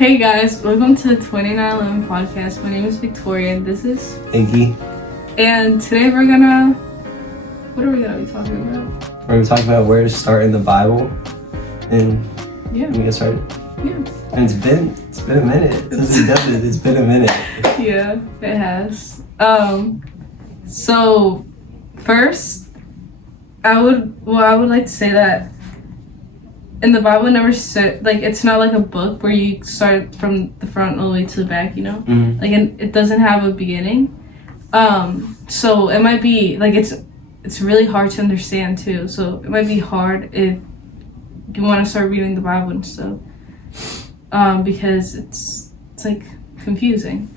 Hey guys, welcome to the 2911 podcast. My name is Victoria and this is Iggy. And today what are we gonna be talking about? We're gonna be talking about where to start in the Bible, and Yeah. we get started. Yeah. And it's been a minute since we done it. It's been a minute. Yeah, it has. So first, I would like to say that in the Bible, it never said, like, it's not like a book where you start from the front all the way to the back, you know? Mm-hmm. Like, it doesn't have a beginning. So it might be, like, it's really hard to understand, too. So it might be hard if you want to start reading the Bible and stuff. Because it's like, confusing.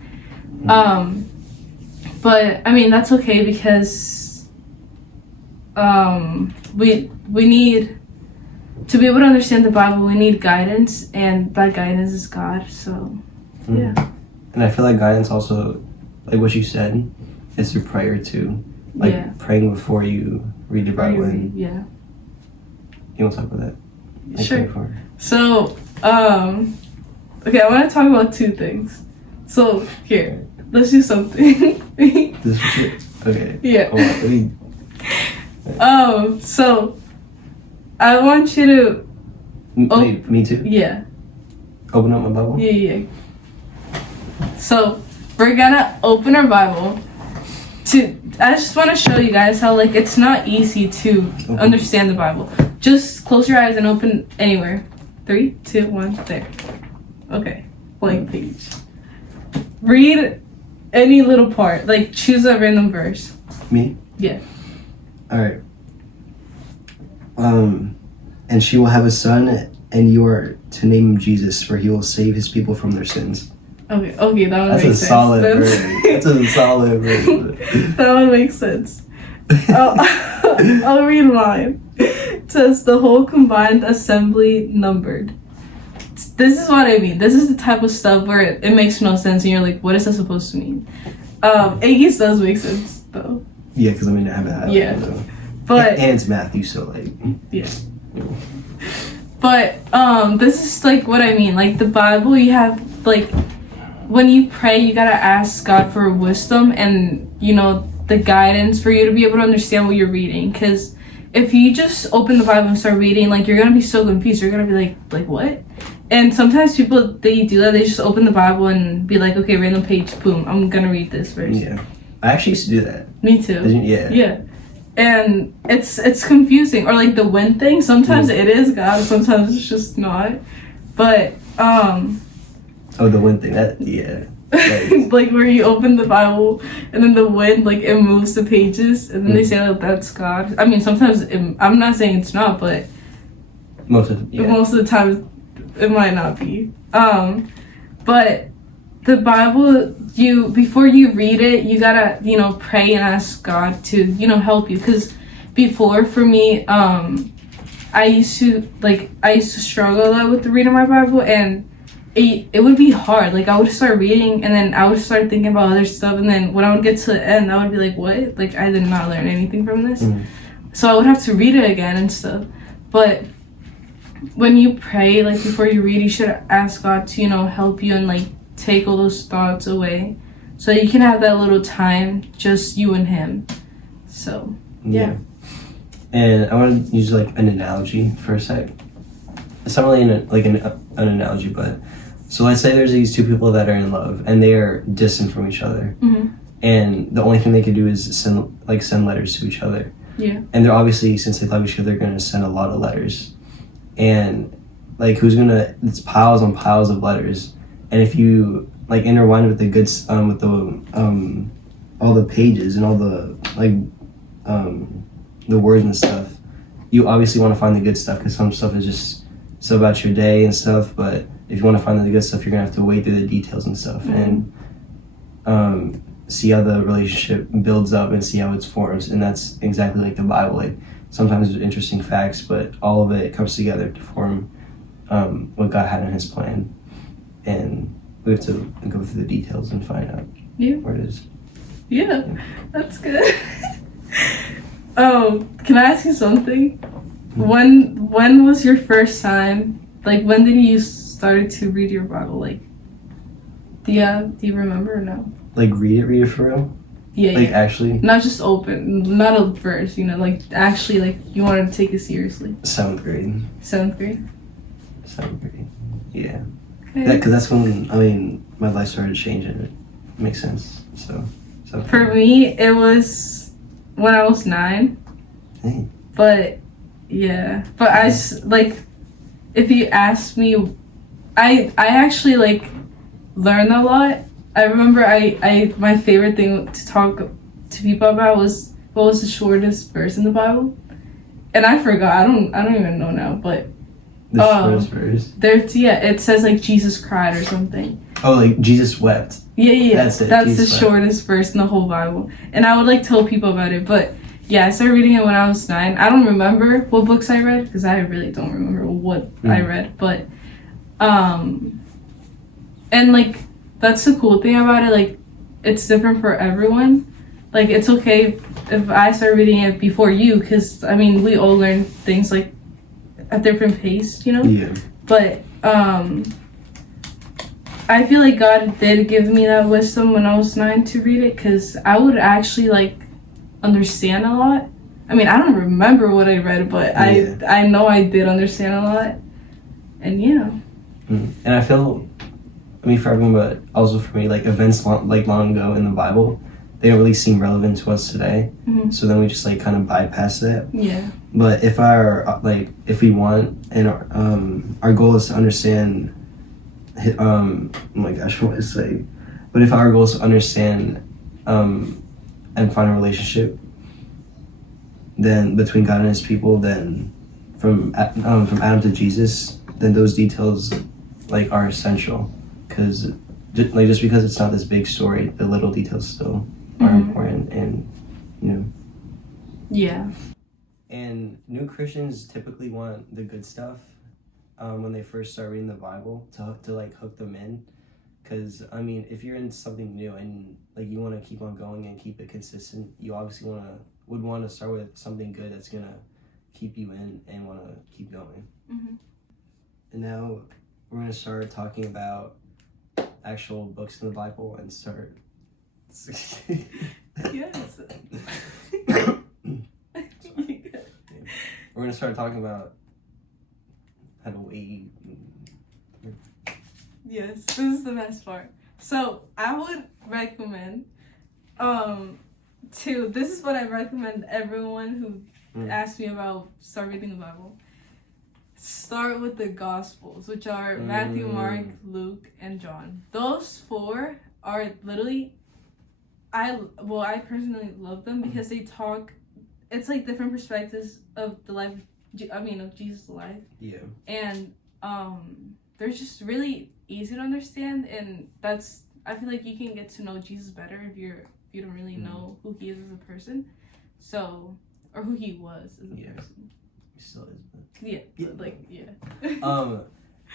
But, I mean, that's okay because we need... To be able to understand the Bible, we need guidance, and that guidance is God, so, yeah. And I feel like guidance also, like what you said, is through prayer too. Like praying before you read the Bible. And yeah. You want to talk about that? Like sure. So, okay, I want to talk about two things. So, here, let's do something. This shit? Okay. Yeah. Hold on, so... I want you to... Wait, me too? Yeah. Open up my Bible? Yeah. So, we're gonna open our Bible I just want to show you guys how, like, it's not easy to understand the Bible. Just close your eyes and open anywhere. 3, 2, 1, there. Okay. Blank page. Read any little part. Like, choose a random verse. Me? Yeah. Alright. And she will have a son, and you are to name him Jesus, for he will save his people from their sins. Okay, that one That's makes sense. That's a solid verse. That one makes sense. I'll read mine. It says, the whole combined assembly numbered. This is what I mean. This is the type of stuff where it makes no sense, and you're like, what is that supposed to mean? Iggy's does make sense, though. Yeah, because I mean, I haven't had it. But and it's Matthew, so like yeah. But this is like what I mean. Like the Bible, you have like when you pray, you gotta ask God for wisdom and the guidance for you to be able to understand what you're reading. Because if you just open the Bible and start reading, like you're gonna be so confused. You're gonna be like what? And sometimes people they do that. They just open the Bible and be like, okay, random page, boom, I'm gonna read this verse. Yeah, I actually used to do that. Me too. Yeah. Yeah. And it's confusing. Or like the wind thing, sometimes it is God, sometimes it's just not. But the wind thing, like where you open the Bible and then the wind, like it moves the pages and then they say that that's God. I mean, sometimes I'm not saying it's not, but most of the time it might not be. But the Bible, before you read it, you gotta, pray and ask God to, help you. Because before, for me, I used to struggle a lot with reading my Bible, and it would be hard. Like, I would start reading, and then I would start thinking about other stuff, and then when I would get to the end, I would be like, what? Like, I did not learn anything from this. So I would have to read it again and stuff. But when you pray, like, before you read, you should ask God to, help you and, like, take all those thoughts away so you can have that little time just you and him. So yeah. And I want to use like an analogy for a sec. It's not really an analogy, but so let's say there's these two people that are in love and they are distant from each other, and the only thing they can do is send letters to each other. Yeah. And they're obviously, since they love each other, they're going to send a lot of letters, and like it's piles on piles of letters. And if you like intertwine with the good, with the all the pages and all the the words and stuff, you obviously want to find the good stuff because some stuff is just stuff about your day and stuff. But if you want to find the good stuff, you're gonna have to wade through the details and stuff and see how the relationship builds up and see how it forms. And that's exactly like the Bible. Like sometimes there's interesting facts, but all of it comes together to form what God had in His plan. And we have to go through the details and find out where it is. Yeah, that's good. Can I ask you something? When was your first time? Like, when did you started to read your Bible? Like, do you remember or no? Like read it for real? Yeah, like yeah. Actually? Not just open, not a verse, you know, like actually, like you wanted to take it seriously. 7th grade. 7th grade? 7th grade, yeah. Okay. Because that's when, my life started changing. It makes sense, so. For me, it was when I was 9. Hey. But, yeah. But like, if you ask me, I actually, like, learned a lot. I remember my favorite thing to talk to people about was what was the shortest verse in the Bible, and I forgot. I don't even know now. But the shortest verse. It says like Jesus cried or something. Oh, like Jesus wept. Yeah. That's it. That's the shortest verse in the whole Bible, and I would like tell people about it. But yeah, I started reading it when I was 9. I don't remember what books I read because I really don't remember what I read. But and like. That's the cool thing about it, like, it's different for everyone. Like, it's okay if I start reading it before you, because, I mean, we all learn things, like, at different pace, you know? Yeah. But, I feel like God did give me that wisdom when I was 9 to read it, because I would actually, like, understand a lot. I mean, I don't remember what I read, but I know I did understand a lot. And, yeah. And I feel... for everyone, but also for me, like events long ago in the Bible, they don't really seem relevant to us today. Mm-hmm. So then we just like kind of bypass it. Yeah. But if we want, and our goal is to understand, oh my gosh, what to say? But if our goal is to understand, and find a relationship, then between God and His people, then from Adam to Jesus, then those details like are essential. Because just because it's not this big story, the little details still are important, and Yeah. And new Christians typically want the good stuff when they first start reading the Bible to like hook them in. Because if you're in something new and like you want to keep on going and keep it consistent, you obviously would want to start with something good that's gonna keep you in and want to keep going. Mm-hmm. And now we're gonna start talking about actual books in the Bible and start. Yes. We're gonna start talking about how to wait. Yes, this is the best part. So I would recommend this is what I recommend everyone who asks me about start reading the Bible. Start with the Gospels, which are Matthew, Mark, Luke, and John. Those 4 are literally, I personally love them because they talk, it's like different perspectives of the life, of Jesus' life. Yeah. And they're just really easy to understand, and I feel like you can get to know Jesus better if you don't really know who He is as a person, or who He was as a person. Still is, but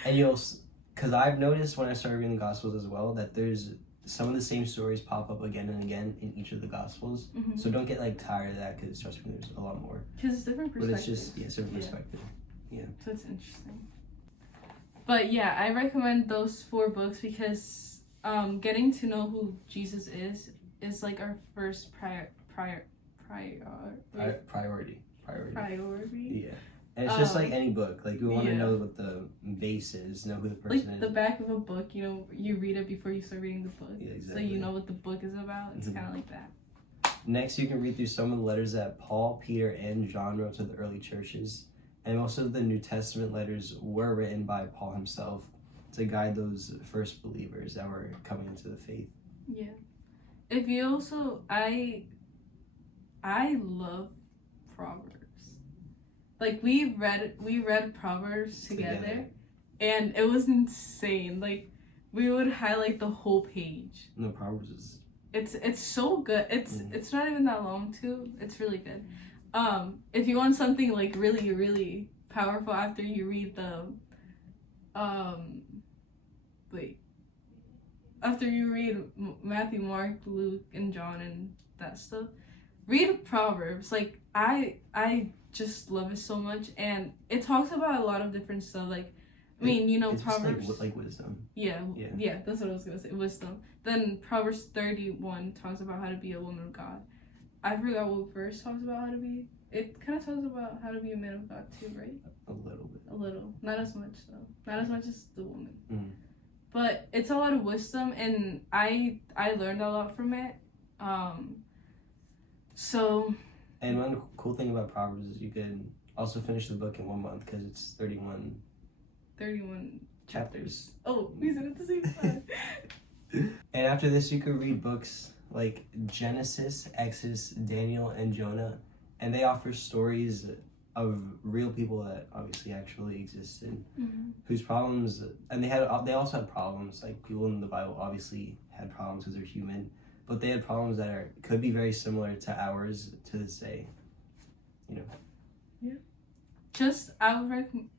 and because I've noticed when I started reading the Gospels as well that there's some of the same stories pop up again and again in each of the Gospels. Mm-hmm. So don't get like tired of that, because trust me, there's a lot more. Because it's different perspectives. But it's just different perspective. Yeah. So it's interesting. But yeah, I recommend those 4 books because getting to know who Jesus is like our first priority. Yeah. And it's just like any book. Like, we want to know what the base is, know who the person is. Like the back of a book, you read it before you start reading the book. Yeah, exactly. So you know what the book is about. It's kind of like that. Next, you can read through some of the letters that Paul, Peter, and John wrote to the early churches. And most of the New Testament letters were written by Paul himself to guide those first believers that were coming into the faith. Yeah. If you also, I love Proverbs. Like, we read Proverbs together, and it was insane. Like, we would highlight the whole page. No, Proverbs is... It's so good. It's not even that long, too. It's really good. If you want something, like, really, really powerful after you read after you read Matthew, Mark, Luke, and John, and that stuff, read Proverbs. Like, I just love it so much, and it talks about a lot of different stuff. Like, I mean, you know, it's Proverbs. Just like wisdom. Yeah, that's what I was gonna say. Wisdom. Then Proverbs 31 talks about how to be a woman of God. I forgot what verse talks about how to be. It kind of talks about how to be a man of God too, right? A little bit. A little, not as much though. Not as much as the woman. Mm. But it's a lot of wisdom, and I learned a lot from it. So. And one cool thing about Proverbs is you can also finish the book in 1 month because it's 31 chapters. Oh, we said it at the same time. And after this, you could read books like Genesis, Exodus, Daniel, and Jonah, and they offer stories of real people that obviously actually existed, whose problems, and they also had problems. Like people in the Bible obviously had problems because they're human, but they had problems that could be very similar to ours to this day. You know. Yeah. I would recommend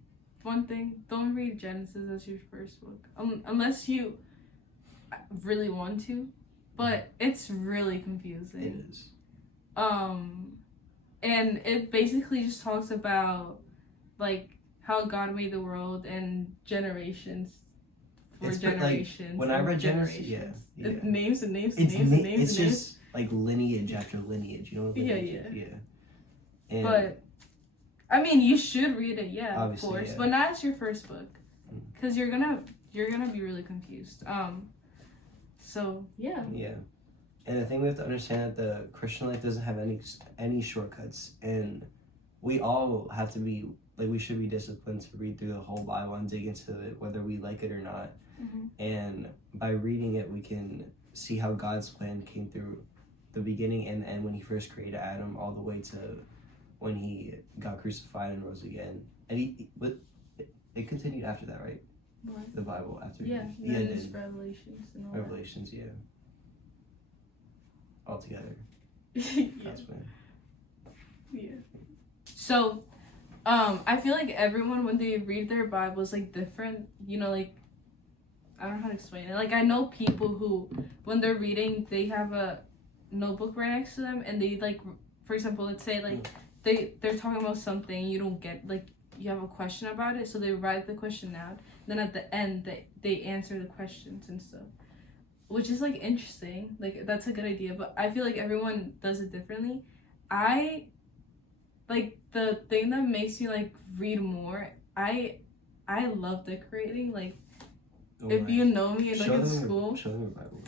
one thing: don't read Genesis as your first book, unless you really want to. But it's really confusing. It is. And it basically just talks about like how God made the world and generations for generations. Like, when I read Genesis, yeah. Names and names. It's just like lineage after lineage. You know what I mean? Yeah. And but I mean, you should read it, of course, yeah. but not as your first book, because you're gonna be really confused. So yeah. Yeah. And the thing we have to understand that the Christian life doesn't have any shortcuts, and we all have to be like, we should be disciplined to read through the whole Bible and dig into it, whether we like it or not. And by reading it, we can see how God's plan came through the beginning and the end when He first created Adam, all the way to when He got crucified and rose again. And it continued after that, right? What? The Bible after. Yeah, there's Revelations and all Revelations, yeah. All together. That's when. Yeah. So, I feel like everyone, when they read their Bible, is like different. You know, like, I don't know how to explain it. Like, I know people who, when they're reading, they have a notebook right next to them, and they, like, for example, let's say, like, they're talking about something you don't get, like, you have a question about it, so they write the question down. Then at the end, they answer the questions and stuff, which is like interesting. Like, that's a good idea, but I feel like everyone does it differently. I like, the thing that makes me like read more. I love decorating. Like, if you know me, like in school, show them your Bible.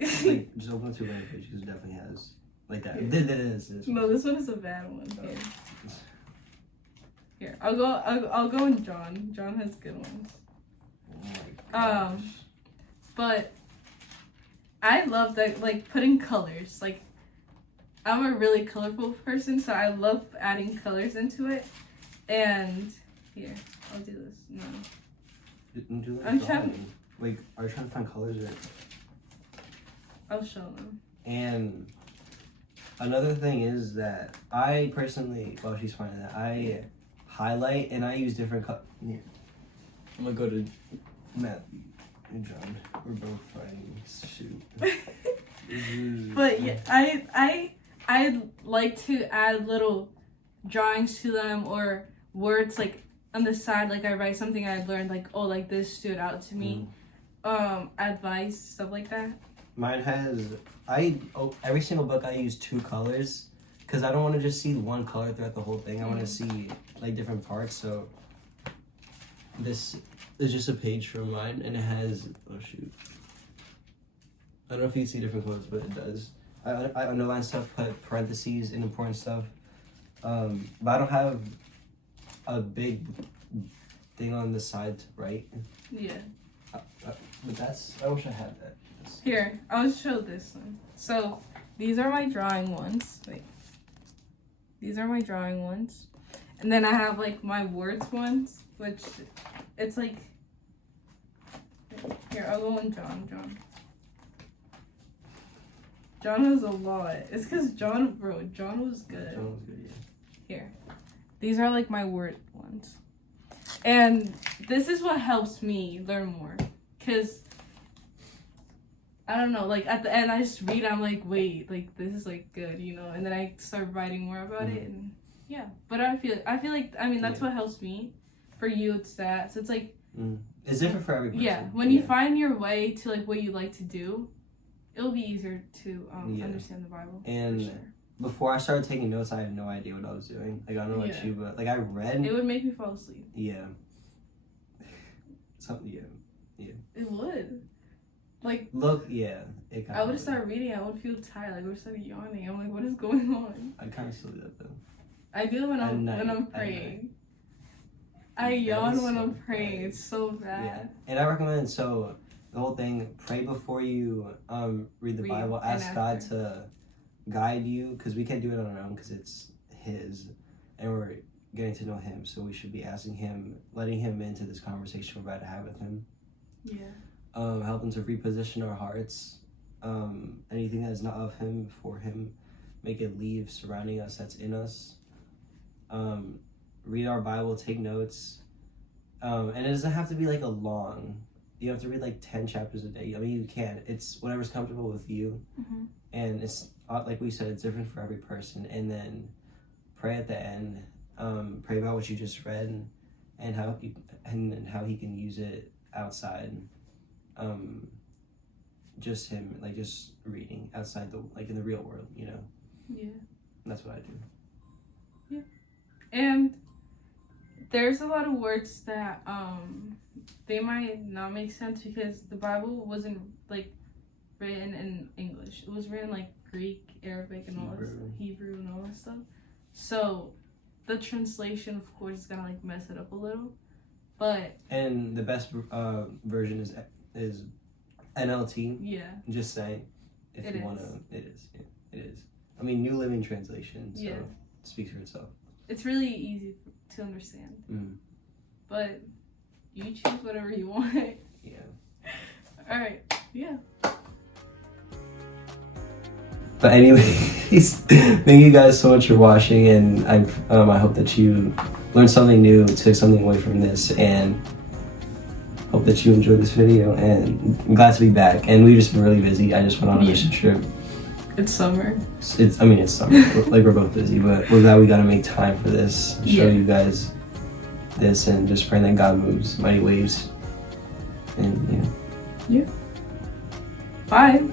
Like, just open it to a random page because it definitely has like that. No, this one is a bad one. Here, I'll go in John. John has good ones. Oh my gosh. But I love that, like, putting colors. Like, I'm a really colorful person, so I love adding colors into it. And here, I'll do this. No. I'm trying. Like, are you trying to find colors or? I'll show them. And another thing is that I personally, while she's finding that, I highlight and I use different colors. Yeah. I'm gonna go to Matthew and John. We're both finding. Shoot. But yeah, I like to add little drawings to them or words like on the side. Like, I write something I learned, like, oh, like this stood out to me. Advice, stuff like that. Mine has every single book I use 2 colors because I don't want to just see one color throughout the whole thing. I want to see like different parts. So this is just a page from mine, and it has, oh shoot, I don't know if you can see different colors, but it does. I underline stuff, put parentheses and important stuff. But I don't have a big thing on the side to write. Yeah. But I wish I had that. Here, I'll show this one. So, these are my drawing ones. Wait. These are my drawing ones. And then I have, like, my words ones, which it's like... Here, I'll go on John. John has a lot. It's because John was good. John was good, yeah. Here. These are, like, my word ones. And this is what helps me learn more. Because, I don't know, like, at the end, I just read, I'm like, wait, like, this is, like, good, you know? And then I start writing more about it, and, yeah. But I feel like, I mean, that's what helps me. For you, it's that. So it's, like, It's different for every person. Yeah, when you find your way to like what you like to do, it'll be easier to understand the Bible. And for sure. Before I started taking notes, I had no idea what I was doing. Like, I don't know about you, but like I read. It would make me fall asleep. Yeah. Something. Yeah. It would. Like. Look. Yeah. I would start reading. I would feel tired. Like I would start yawning. I'm like, what is going on? I kind of still do that though. I do when I'm praying. I yawn when I'm praying. It's so bad. Yeah. And I recommend, so the whole thing, pray before you read the Bible. Ask God to guide you, because we can't do it on our own because it's His and we're getting to know Him. So we should be asking Him, letting Him into this conversation we're about to have with Him. Yeah. Help Him to reposition our hearts. Anything that is not of Him, for Him, make it leave surrounding us that's in us. Read our Bible, take notes, and it doesn't have to be like a long. You don't have to read like 10 chapters a day. I mean, you can. It's whatever's comfortable with you, and it's like we said, it's different for every person. And then pray at the end. Pray about what you just read, and how He can use it outside. Just Him, like just reading outside in the real world, you know. Yeah. That's what I do. Yeah. And there's a lot of words that they might not make sense because the Bible wasn't like written in English. It was written like Greek, Arabic, and all this Hebrew and all that stuff. So the translation, of course, is gonna like mess it up a little. And the best version is NLT. Yeah. Just saying, if you wanna, it is. I mean, New Living Translation. So it speaks for itself. It's really easy to understand. But you choose whatever you want. Yeah. All right. Yeah. But anyways, thank you guys so much for watching, and I hope that you learned something new, took something away from this, and hope that you enjoyed this video. And I'm glad to be back. And we've just been really busy. I just went on a mission trip. It's summer. It's summer. Like, we're both busy, but we're glad we got to make time for this. Show you guys this, and just praying that God moves mighty waves. And yeah. Bye.